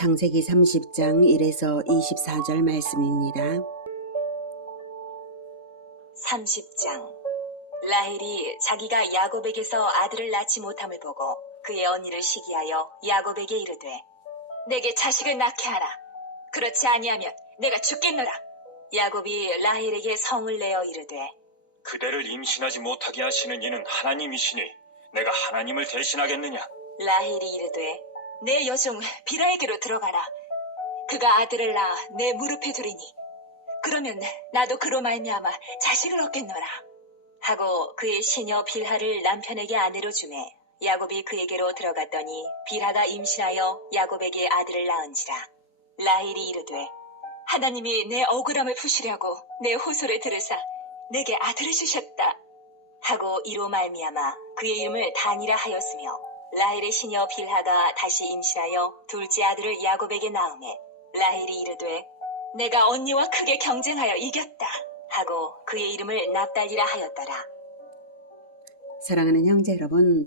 창세기 30장 1에서 24절 말씀입니다. 30장. 라헬이 자기가 야곱에게서 아들을 낳지 못함을 보고 그의 언니를 시기하여 야곱에게 이르되 내게 자식을 낳게 하라. 그렇지 아니하면 내가 죽겠노라. 야곱이 라헬에게 성을 내어 이르되 그대를 임신하지 못하게 하시는 이는 하나님이시니 내가 하나님을 대신하겠느냐. 라헬이 이르되 내 여종 빌하에게로 들어가라. 그가 아들을 낳아 내 무릎에 두리니 그러면 나도 그로 말미암아 자식을 얻겠노라. 하고 그의 시녀 빌하를 남편에게 아내로 주매 야곱이 그에게로 들어갔더니 빌하가 임신하여 야곱에게 아들을 낳은지라. 라헬이 이르되 하나님이 내 억울함을 푸시려고 내 호소를 들으사 내게 아들을 주셨다. 하고 이로 말미암아 그의 이름을 단이라 하였으며 라헬의 시녀 빌하가 다시 임신하여 둘째 아들을 야곱에게 낳으매 라헬이 이르되 내가 언니와 크게 경쟁하여 이겼다. 하고 그의 이름을 납달리라 하였더라. 사랑하는 형제 여러분,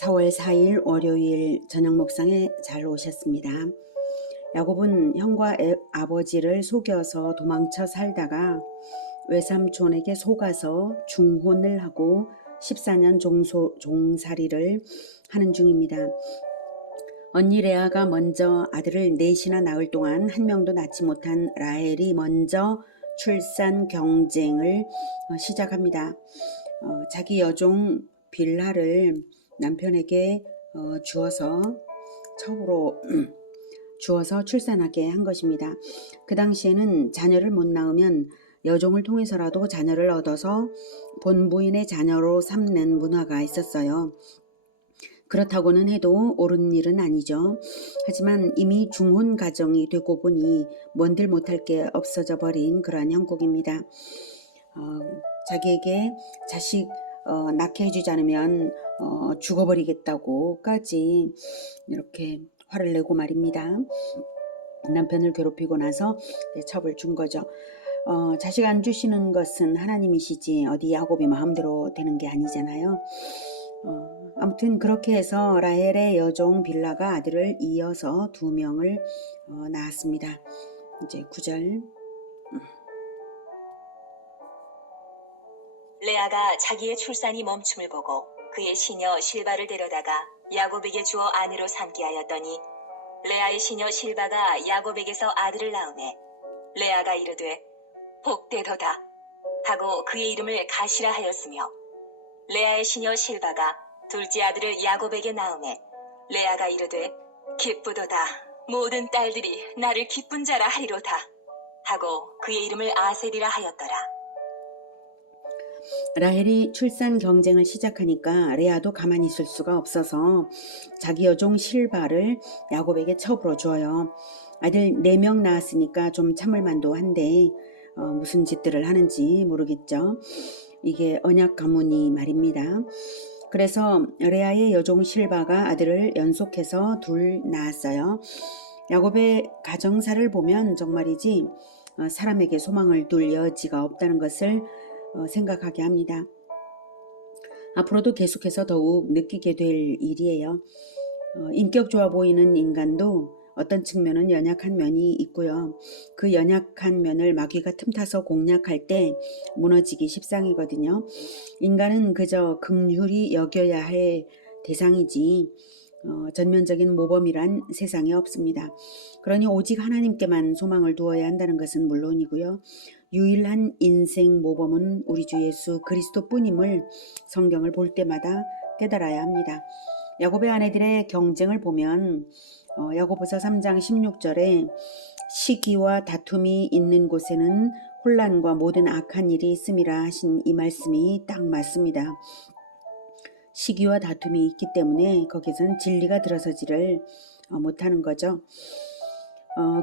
4월 4일 월요일 저녁 목상에 잘 오셨습니다. 야곱은 형과 아버지를 속여서 도망쳐 살다가 외삼촌에게 속아서 중혼을 하고 14년 종살이를 하는 중입니다. 언니 레아가 먼저 아들을 넷이나 낳을 동안 한 명도 낳지 못한 라헬이 먼저 출산 경쟁을 시작합니다. 자기 여종 빌하를 남편에게 주어서 출산하게 한 것입니다. 그 당시에는 자녀를 못 낳으면 여종을 통해서라도 자녀를 얻어서 본부인의 자녀로 삼는 문화가 있었어요. 그렇다고는 해도 옳은 일은 아니죠. 하지만 이미 중혼 가정이 되고 보니 뭔들 못할 게 없어져 버린 그러한 형국입니다. 자기에게 자식 낳게 해주지 않으면 죽어버리겠다고까지 이렇게 화를 내고 말입니다. 남편을 괴롭히고 나서 첩을 준 거죠. 자식 안 주시는 것은 하나님이시지 어디 야곱이 마음대로 되는 게 아니잖아요. 아무튼 그렇게 해서 라헬의 여종 빌하가 아들을 이어서 2명을 낳았습니다. 이제 9절. 레아가 자기의 출산이 멈춤을 보고 그의 시녀 실바를 데려다가 야곱에게 주어 아내로 삼게 하였더니 레아의 시녀 실바가 야곱에게서 아들을 낳으매 레아가 이르되 복되도다 하고 그의 이름을 가시라 하였으며 레아의 시녀 실바가 둘째 아들을 야곱에게 낳으매 레아가 이르되 기쁘도다 모든 딸들이 나를 기쁜 자라 하리로다 하고 그의 이름을 아셀이라 하였더라. 라헬이 출산 경쟁을 시작하니까 레아도 가만히 있을 수가 없어서 자기 여종 실바를 야곱에게 첩으로 주어요. 아들 4명 낳았으니까 좀 참을 만도 한데 무슨 짓들을 하는지 모르겠죠. 이게 언약 가문이 말입니다. 그래서 레아의 여종 실바가 아들을 연속해서 2 낳았어요. 야곱의 가정사를 보면 정말이지 사람에게 소망을 둘 여지가 없다는 것을 생각하게 합니다. 앞으로도 계속해서 더욱 느끼게 될 일이에요. 인격 좋아 보이는 인간도 어떤 측면은 연약한 면이 있고요. 그 연약한 면을 마귀가 틈타서 공략할 때 무너지기 십상이거든요. 인간은 그저 긍휼히 여겨야 할 대상이지 전면적인 모범이란 세상에 없습니다. 그러니 오직 하나님께만 소망을 두어야 한다는 것은 물론이고요. 유일한 인생 모범은 우리 주 예수 그리스도뿐임을 성경을 볼 때마다 깨달아야 합니다. 야곱의 아내들의 경쟁을 보면 야고보서 3장 16절에 시기와 다툼이 있는 곳에는 혼란과 모든 악한 일이 있음이라 하신 이 말씀이 딱 맞습니다. 시기와 다툼이 있기 때문에 거기서는 진리가 들어서지를 못하는 거죠.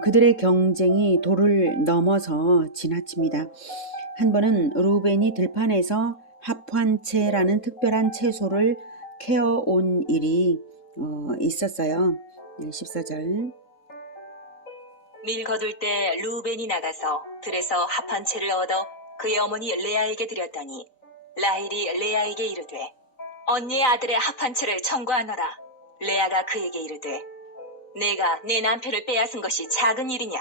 그들의 경쟁이 도를 넘어서 지나칩니다. 한 번은 루벤이 들판에서 합환채라는 특별한 채소를 캐어온 일이 있었어요. 14절. 밀 거둘 때 루벤이 나가서 들에서 합한채를 얻어 그의 어머니 레아에게 드렸더니 라헬이 레아에게 이르되 언니의 아들의 합한채를 청구하노라. 레아가 그에게 이르되 내가 내 남편을 빼앗은 것이 작은 일이냐?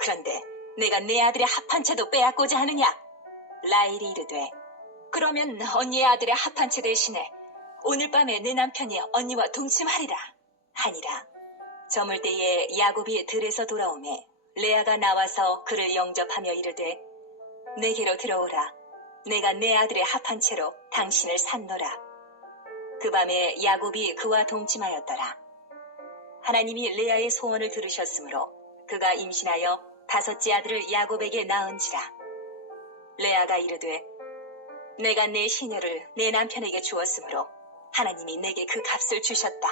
그런데 내가 내 아들의 합한 채도 빼앗고자 하느냐? 라헬이 이르되 그러면 언니의 아들의 합한 채 대신에 오늘 밤에 내 남편이 언니와 동침하리라 하니라. 저물 때에 야곱이 들에서 돌아오매 레아가 나와서 그를 영접하며 이르되 내게로 들어오라. 내가 내 아들의 합한 채로 당신을 샀노라. 그 밤에 야곱이 그와 동침하였더라. 하나님이 레아의 소원을 들으셨으므로 그가 임신하여 5째 아들을 야곱에게 낳은지라. 레아가 이르되 내가 내 시녀를 내 남편에게 주었으므로 하나님이 내게 그 값을 주셨다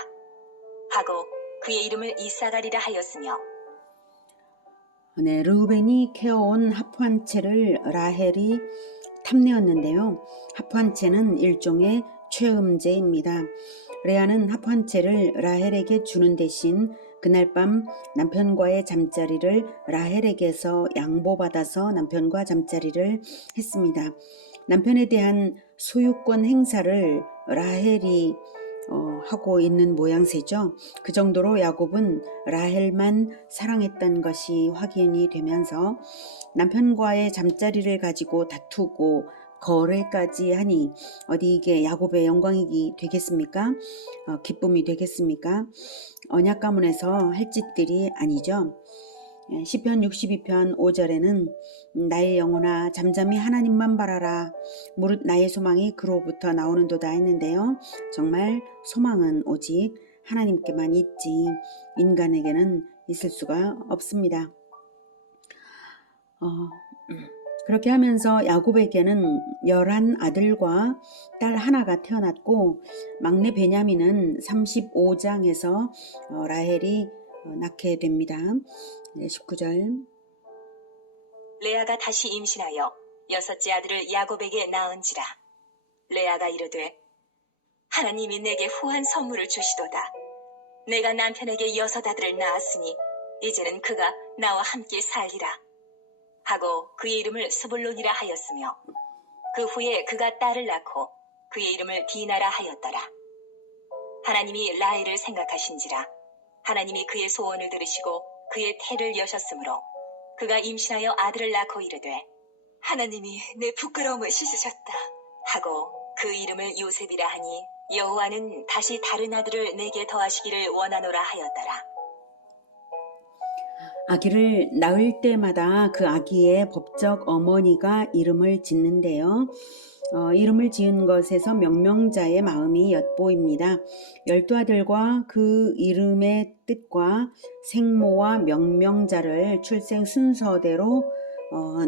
하고 그의 이름을 이사가리라 하였으며. 네, 르우벤이 캐어온 합한 채를 라헬이 탐내었는데요. 합한 채는 일종의 최음제입니다. 레아는 합한 채를 라헬에게 주는 대신 그날 밤 남편과의 잠자리를 라헬에게서 양보받아서 남편과 잠자리를 했습니다. 남편에 대한 소유권 행사를 라헬이 하고 있는 모양새죠. 그 정도로 야곱은 라헬만 사랑했던 것이 확인이 되면서 남편과의 잠자리를 가지고 다투고 거래까지 하니 어디 이게 야곱의 영광이 되겠습니까? 기쁨이 되겠습니까? 언약 가문에서 할 짓들이 아니죠. 시편 62편 5절에는 나의 영혼아 잠잠히 하나님만 바라라. 무릇 나의 소망이 그로부터 나오는도다 했는데요. 정말 소망은 오직 하나님께만 있지 인간에게는 있을 수가 없습니다. 그렇게 하면서 야곱에게는 11아들과 딸 하나가 태어났고 막내 베냐민은 35장에서 라헬이 낳게 됩니다. 19절 레아가 다시 임신하여 6째 아들을 야곱에게 낳은지라. 레아가 이르되 하나님이 내게 후한 선물을 주시도다. 내가 남편에게 6아들을 낳았으니 이제는 그가 나와 함께 살리라 하고 그의 이름을 스불론이라 하였으며 그 후에 그가 딸을 낳고 그의 이름을 디나라 하였더라. 하나님이 라헬을 생각하신지라. 하나님이 그의 소원을 들으시고 그의 태를 여셨으므로 그가 임신하여 아들을 낳고 이르되 하나님이 내 부끄러움을 씻으셨다 하고 그 이름을 요셉이라 하니 여호와는 다시 다른 아들을 내게 더하시기를 원하노라 하였더라. 아기를 낳을 때마다 그 아기의 법적 어머니가 이름을 짓는데요. 이름을 지은 것에서 명명자의 마음이 엿보입니다. 12아들과 그 이름의 뜻과 생모와 명명자를 출생 순서대로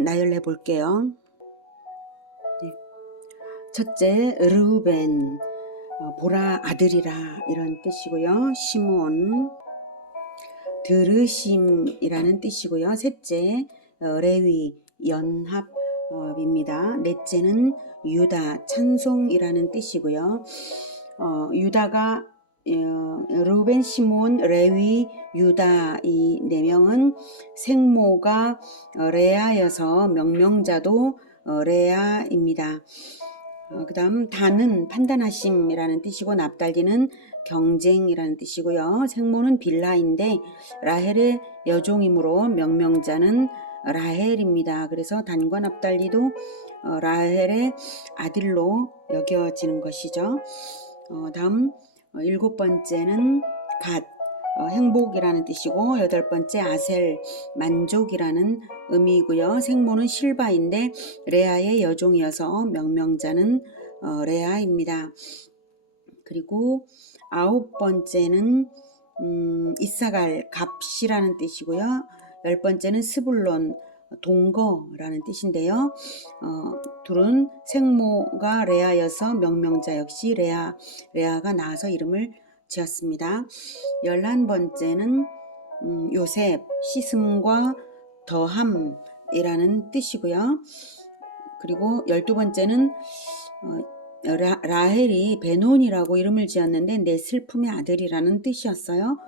나열해 볼게요. 네. 첫째, 르우벤, 보라 아들이라 이런 뜻이고요. 시몬, 드르심이라는 뜻이고요. 셋째, 레위, 연합입니다. 넷째는 유다, 찬송이라는 뜻이고요. 유다가 르우벤, 시몬, 레위, 유다 이 4명은 생모가 레아여서 명명자도 레아입니다. 그 다음 단은 판단하심이라는 뜻이고 납달리는 경쟁이라는 뜻이고요. 생모는 빌라인데 라헬의 여종이므로 명명자는 라헬입니다. 그래서 단과 납달리도 라헬의 아들로 여겨지는 것이죠. 다음 7번째는 갓, 행복이라는 뜻이고 8번째 아셀, 만족이라는 의미이고요. 생모는 실바인데 레아의 여종이어서 명명자는 레아입니다. 그리고 9번째는 이사갈, 값이라는 뜻이고요. 10번째는 스불론, 동거라는 뜻인데요. 둘은 생모가 레아여서 명명자 역시 레아가 낳아서 이름을 지었습니다. 11번째는 요셉, 씻음과 더함이라는 뜻이고요. 그리고 12번째는 라헬이 베논이라고 이름을 지었는데 내 슬픔의 아들이라는 뜻이었어요.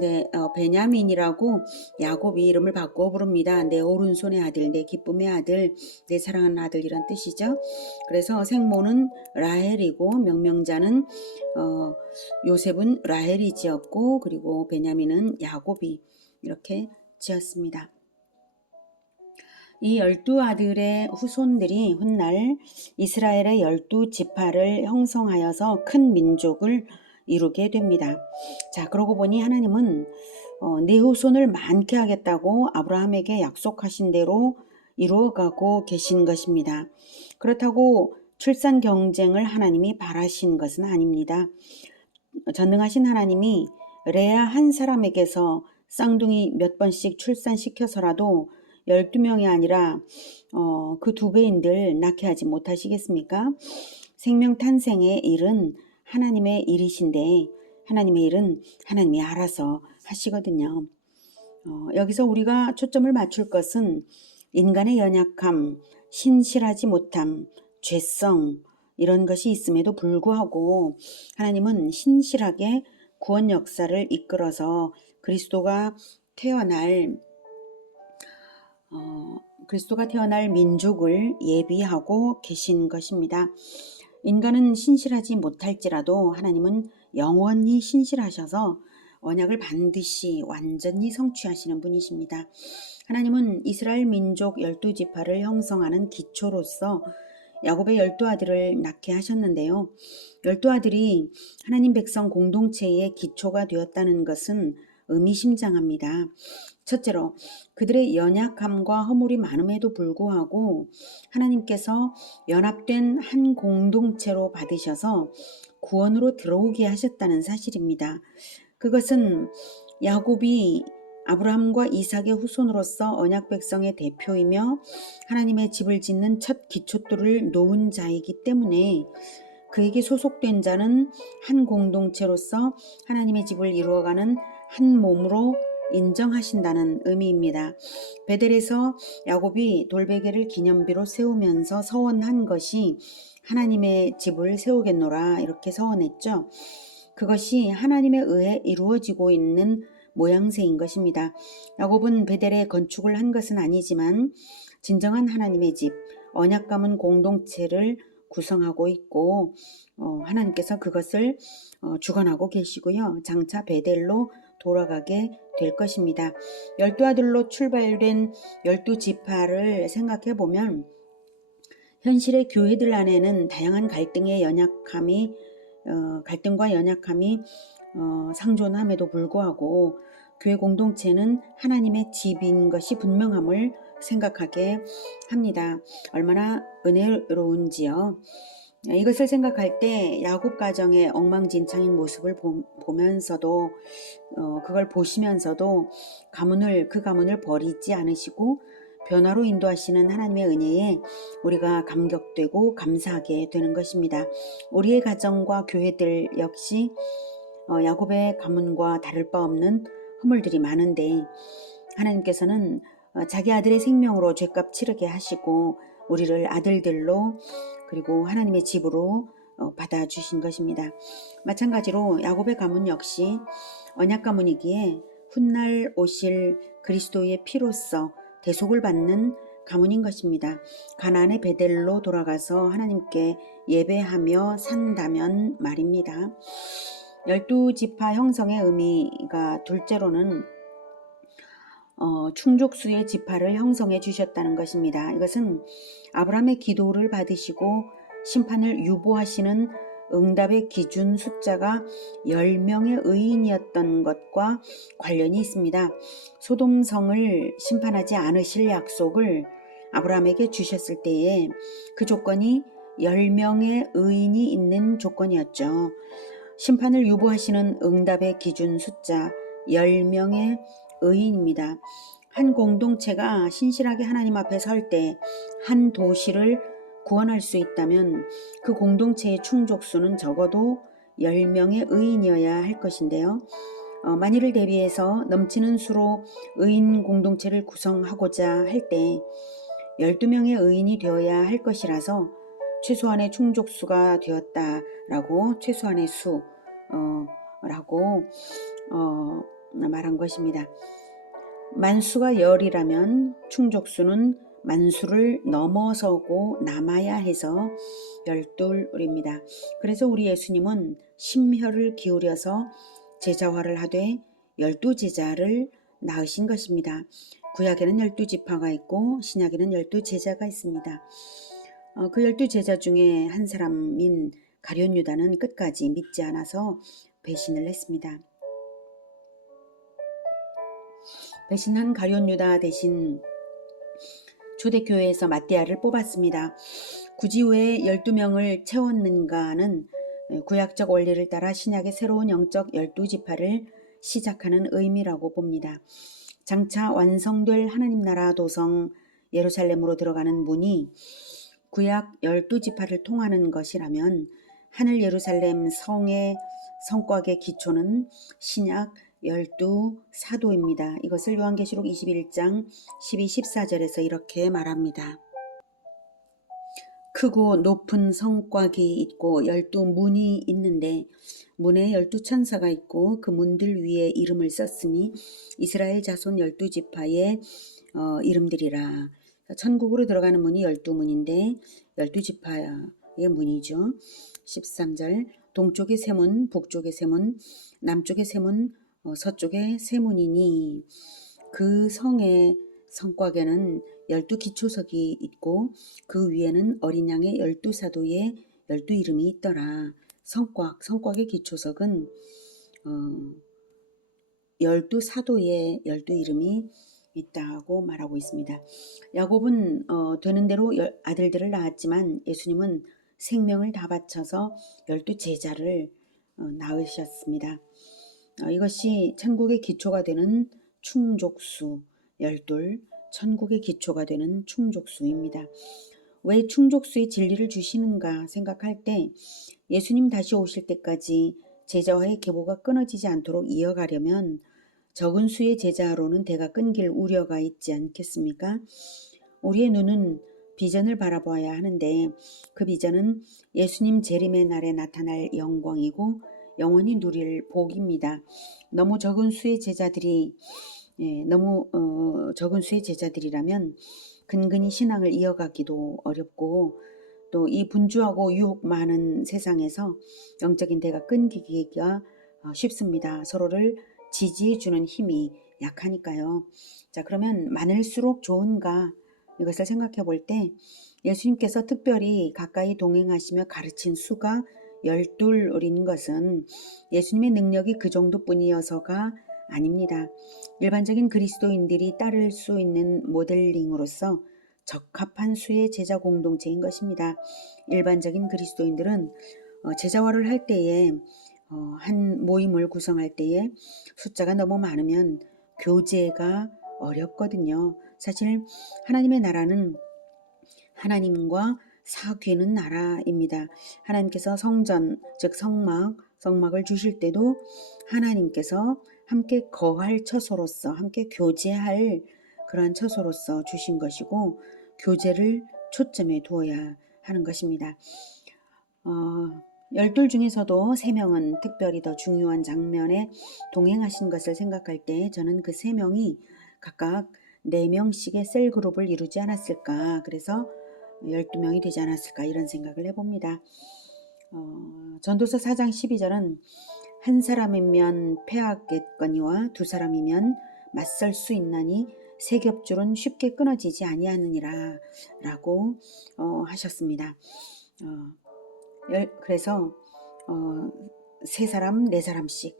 네, 베냐민이라고 야곱이 이름을 바꾸어 부릅니다. 내 오른손의 아들, 내 기쁨의 아들, 내 사랑하는 아들 이런 뜻이죠. 그래서 생모는 라헬이고 명명자는 요셉은 라헬이 지었고 그리고 베냐민은 야곱이 이렇게 지었습니다. 이 12아들의 후손들이 훗날 이스라엘의 12지파를 형성하여서 큰 민족을 이루게 됩니다. 자, 그러고 보니 하나님은 네 후손을 많게 하겠다고 아브라함에게 약속하신 대로 이루어가고 계신 것입니다. 그렇다고 출산 경쟁을 하나님이 바라신 것은 아닙니다. 전능하신 하나님이 레아 한 사람에게서 쌍둥이 몇 번씩 출산시켜서라도 12명이 아니라 그 2배인들 낳게 하지 못하시겠습니까? 생명 탄생의 일은 하나님의 일이신데 하나님의 일은 하나님이 알아서 하시거든요. 여기서 우리가 초점을 맞출 것은 인간의 연약함, 신실하지 못함, 죄성 이런 것이 있음에도 불구하고 하나님은 신실하게 구원 역사를 이끌어서 그리스도가 태어날 민족을 예비하고 계신 것입니다. 인간은 신실하지 못할지라도 하나님은 영원히 신실하셔서 언약을 반드시 완전히 성취하시는 분이십니다. 하나님은 이스라엘 민족 12지파를 형성하는 기초로서 야곱의 12아들을 낳게 하셨는데요. 12아들이 하나님 백성 공동체의 기초가 되었다는 것은 의미심장합니다. 첫째로 그들의 연약함과 허물이 많음에도 불구하고 하나님께서 연합된 한 공동체로 받으셔서 구원으로 들어오게 하셨다는 사실입니다. 그것은 야곱이 아브라함과 이삭의 후손으로서 언약 백성의 대표이며 하나님의 집을 짓는 첫 기초돌을 놓은 자이기 때문에 그에게 소속된 자는 한 공동체로서 하나님의 집을 이루어가는 한 몸으로 인정하신다는 의미입니다. 베델에서 야곱이 돌베개를 기념비로 세우면서 서원한 것이 하나님의 집을 세우겠노라 이렇게 서원했죠. 그것이 하나님에 의해 이루어지고 있는 모양새인 것입니다. 야곱은 베델에 건축을 한 것은 아니지만 진정한 하나님의 집, 언약 가문 공동체를 구성하고 있고 하나님께서 그것을 주관하고 계시고요. 장차 베델로 돌아가게 될 것입니다. 12아들로 출발된 12지파를 생각해 보면 현실의 교회들 안에는 다양한 갈등과 연약함이 상존함에도 불구하고 교회 공동체는 하나님의 집인 것이 분명함을 생각하게 합니다. 얼마나 은혜로운지요. 이것을 생각할 때 야곱 가정의 엉망진창인 모습을 보면서도 그걸 보시면서도 그 가문을 버리지 않으시고 변화로 인도하시는 하나님의 은혜에 우리가 감격되고 감사하게 되는 것입니다. 우리의 가정과 교회들 역시 야곱의 가문과 다를 바 없는 허물들이 많은데 하나님께서는 자기 아들의 생명으로 죗값 치르게 하시고 우리를 아들들로 그리고 하나님의 집으로 받아주신 것입니다. 마찬가지로 야곱의 가문 역시 언약 가문이기에 훗날 오실 그리스도의 피로써 대속을 받는 가문인 것입니다. 가나안의 베델로 돌아가서 하나님께 예배하며 산다면 말입니다. 12지파 형성의 의미가 둘째로는 충족수의 지파를 형성해 주셨다는 것입니다. 이것은 아브라함의 기도를 받으시고 심판을 유보하시는 응답의 기준 숫자가 10명의 의인이었던 것과 관련이 있습니다. 소돔성을 심판하지 않으실 약속을 아브라함에게 주셨을 때에 그 조건이 10명의 의인이 있는 조건이었죠. 심판을 유보하시는 응답의 기준 숫자 10명의 의인입니다. 한 공동체가 신실하게 하나님 앞에 설 때 한 도시를 구원할 수 있다면 그 공동체의 충족수는 적어도 10명의 의인이어야 할 것인데요. 만일을 대비해서 넘치는 수로 의인 공동체를 구성하고자 할 때 12명의 의인이 되어야 할 것이라서 최소한의 충족수가 되었다라고 최소한의 수라고 말한 것입니다. 만수가 열이라면 충족수는 만수를 넘어서고 남아야 해서 열둘입니다. 그래서 우리 예수님은 심혈을 기울여서 제자화를 하되 12제자를 낳으신 것입니다. 구약에는 12지파가 있고 신약에는 12제자가 있습니다. 그 12제자 중에 한 사람인 가룟 유다는 끝까지 믿지 않아서 배신을 했습니다. 배신한 가룟 유다 대신 초대교회에서 마띠아를 뽑았습니다. 굳이 왜 12명을 채웠는가는 구약적 원리를 따라 신약의 새로운 영적 12지파를 시작하는 의미라고 봅니다. 장차 완성될 하나님 나라 도성 예루살렘으로 들어가는 문이 구약 12지파를 통하는 것이라면 하늘 예루살렘 성의 성곽의 기초는 신약 12사도입니다. 이것을 요한계시록 21장 12, 14절에서 이렇게 말합니다. 크고 높은 성곽이 있고 12문이 있는데 문에 12천사가 있고 그 문들 위에 이름을 썼으니 이스라엘 자손 12지파의 이름들이라. 천국으로 들어가는 문이 12문인데 12지파의 문이죠. 13절 동쪽의 세 문, 북쪽의 세 문, 남쪽의 세 문, 서쪽의 세 문이니 그 성의 성곽에는 12기초석이 있고 그 위에는 어린 양의 12사도의 12이름이 있더라. 성곽의 기초석은 12사도의 12이름이 있다고 말하고 있습니다. 야곱은 되는 대로 아들들을 낳았지만 예수님은 생명을 다 바쳐서 12제자를 낳으셨습니다. 이것이 천국의 기초가 되는 충족수 12, 천국의 기초가 되는 충족수입니다. 왜 충족수의 진리를 주시는가 생각할 때 예수님 다시 오실 때까지 제자와의 계보가 끊어지지 않도록 이어가려면 적은 수의 제자로는 대가 끊길 우려가 있지 않겠습니까? 우리의 눈은 비전을 바라보아야 하는데 그 비전은 예수님 재림의 날에 나타날 영광이고 영원히 누릴 복입니다. 너무 적은 수의 제자들이 적은 수의 제자들이라면 근근히 신앙을 이어가기도 어렵고 또 이 분주하고 유혹 많은 세상에서 영적인 대가 끊기기가 쉽습니다. 서로를 지지해 주는 힘이 약하니까요. 자, 그러면 많을수록 좋은가? 이것을 생각해 볼 때 예수님께서 특별히 가까이 동행하시며 가르친 수가 12인 것은 예수님의 능력이 그 정도뿐이어서가 아닙니다. 일반적인 그리스도인들이 따를 수 있는 모델링으로서 적합한 수의 제자 공동체인 것입니다. 일반적인 그리스도인들은 제자화를 할 때에 한 모임을 구성할 때에 숫자가 너무 많으면 교제가 어렵거든요. 사실 하나님의 나라는 하나님과 사귀는 나라입니다. 하나님께서 성전, 즉 성막을 주실 때도 하나님께서 함께 거할 처소로서 함께 교제할 그러한 처소로서 주신 것이고 교제를 초점에 두어야 하는 것입니다. 12 중에서도 3명은 특별히 더 중요한 장면에 동행하신 것을 생각할 때 저는 그 3명이 각각 4명씩의 셀그룹을 이루지 않았을까, 그래서 12명이 되지 않았을까 이런 생각을 해봅니다. 전도서 4장 12절은 한 사람이면 패하겠거니와 두 사람이면 맞설 수 있나니 세 겹줄은 쉽게 끊어지지 아니하느니라 라고 하셨습니다. 그래서 세 사람, 네 사람씩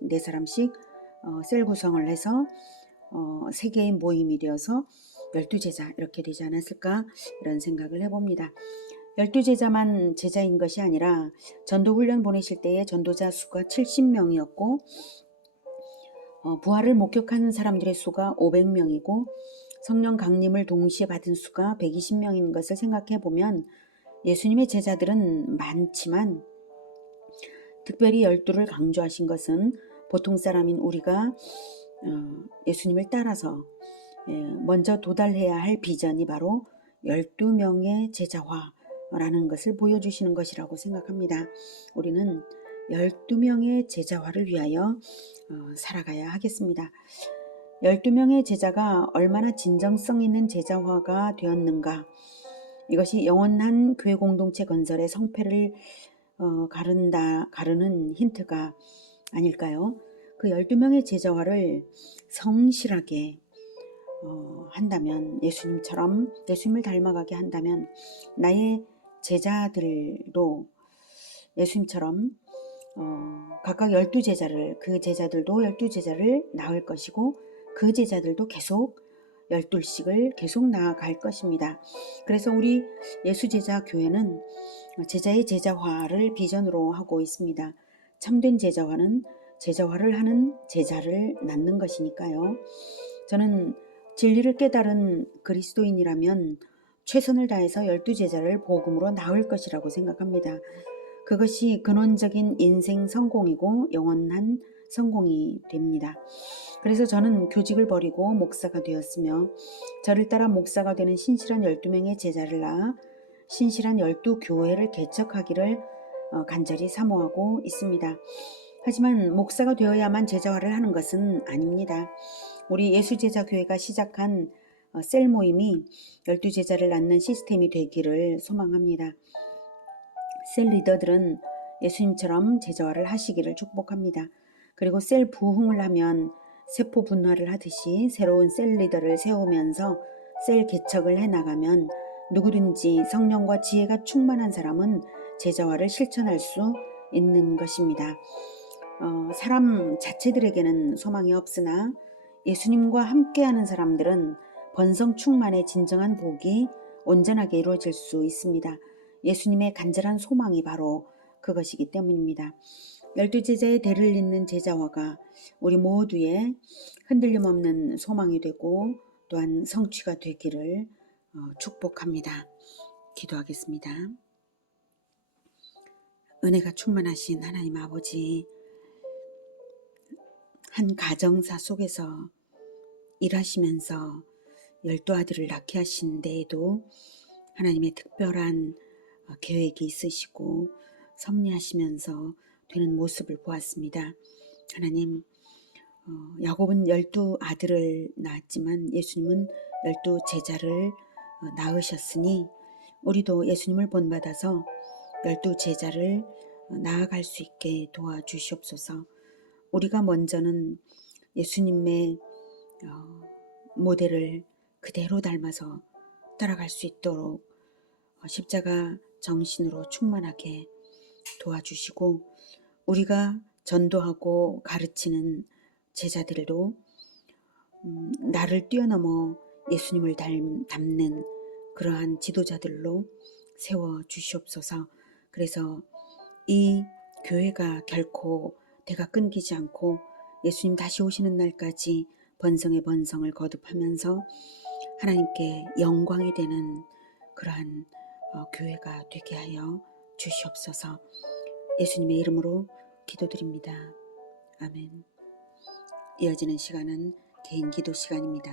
셀 구성을 해서 세 개의 모임이 되어서 12제자 이렇게 되지 않았을까 이런 생각을 해봅니다. 12제자만 제자인 것이 아니라 전도훈련 보내실 때에 전도자 수가 70명이었고 부활을 목격한 사람들의 수가 500명이고 성령 강림을 동시에 받은 수가 120명인 것을 생각해 보면 예수님의 제자들은 많지만 특별히 12를 강조하신 것은 보통 사람인 우리가 예수님을 따라서 먼저 도달해야 할 비전이 바로 12명의 제자화라는 것을 보여주시는 것이라고 생각합니다. 우리는 12명의 제자화를 위하여 살아가야 하겠습니다. 12명의 제자가 얼마나 진정성 있는 제자화가 되었는가, 이것이 영원한 교회 공동체 건설의 성패를 가르는 힌트가 아닐까요? 그 12명의 제자화를 성실하게 한다면, 예수님을 닮아가게 한다면 나의 제자들도 예수님처럼 각각 12제자를, 그 제자들도 12제자를 낳을 것이고 그 제자들도 계속 12씩을 계속 나아갈 것입니다. 그래서 우리 예수제자 교회는 제자의 제자화를 비전으로 하고 있습니다. 참된 제자화는 제자화를 하는 제자를 낳는 것이니까요. 저는 진리를 깨달은 그리스도인이라면 최선을 다해서 12제자를 복음으로 낳을 것이라고 생각합니다. 그것이 근원적인 인생 성공이고 영원한 성공이 됩니다. 그래서 저는 교직을 버리고 목사가 되었으며 저를 따라 목사가 되는 신실한 12명의 제자를 낳아 신실한 12교회를 개척하기를 간절히 사모하고 있습니다. 하지만 목사가 되어야만 제자화를 하는 것은 아닙니다. 우리 예수제자교회가 시작한 셀 모임이 12제자를 낳는 시스템이 되기를 소망합니다. 셀 리더들은 예수님처럼 제자화를 하시기를 축복합니다. 그리고 셀 부흥을 하면 세포 분화를 하듯이 새로운 셀 리더를 세우면서 셀 개척을 해나가면 누구든지 성령과 지혜가 충만한 사람은 제자화를 실천할 수 있는 것입니다. 사람 자체들에게는 소망이 없으나 예수님과 함께하는 사람들은 번성 충만의 진정한 복이 온전하게 이루어질 수 있습니다. 예수님의 간절한 소망이 바로 그것이기 때문입니다. 12제자의 대를 잇는 제자화가 우리 모두의 흔들림 없는 소망이 되고 또한 성취가 되기를 축복합니다. 기도하겠습니다. 은혜가 충만하신 하나님 아버지, 한 가정사 속에서 일하시면서 12아들을 낳게 하신 데에도 하나님의 특별한 계획이 있으시고 섭리하시면서 되는 모습을 보았습니다. 하나님, 야곱은 12아들을 낳았지만 예수님은 12제자를 낳으셨으니 우리도 예수님을 본받아서 12제자를 나아갈 수 있게 도와주시옵소서. 우리가 먼저는 예수님의 모델을 그대로 닮아서 따라갈 수 있도록 십자가 정신으로 충만하게 도와주시고, 우리가 전도하고 가르치는 제자들도 나를 뛰어넘어 예수님을 닮는 그러한 지도자들로 세워주시옵소서. 그래서 이 교회가 결코 대가 끊기지 않고 예수님 다시 오시는 날까지 번성의 번성을 거듭하면서 하나님께 영광이 되는 그러한 교회가 되게 하여 주시옵소서. 예수님의 이름으로 기도드립니다. 아멘. 이어지는 시간은 개인 기도 시간입니다.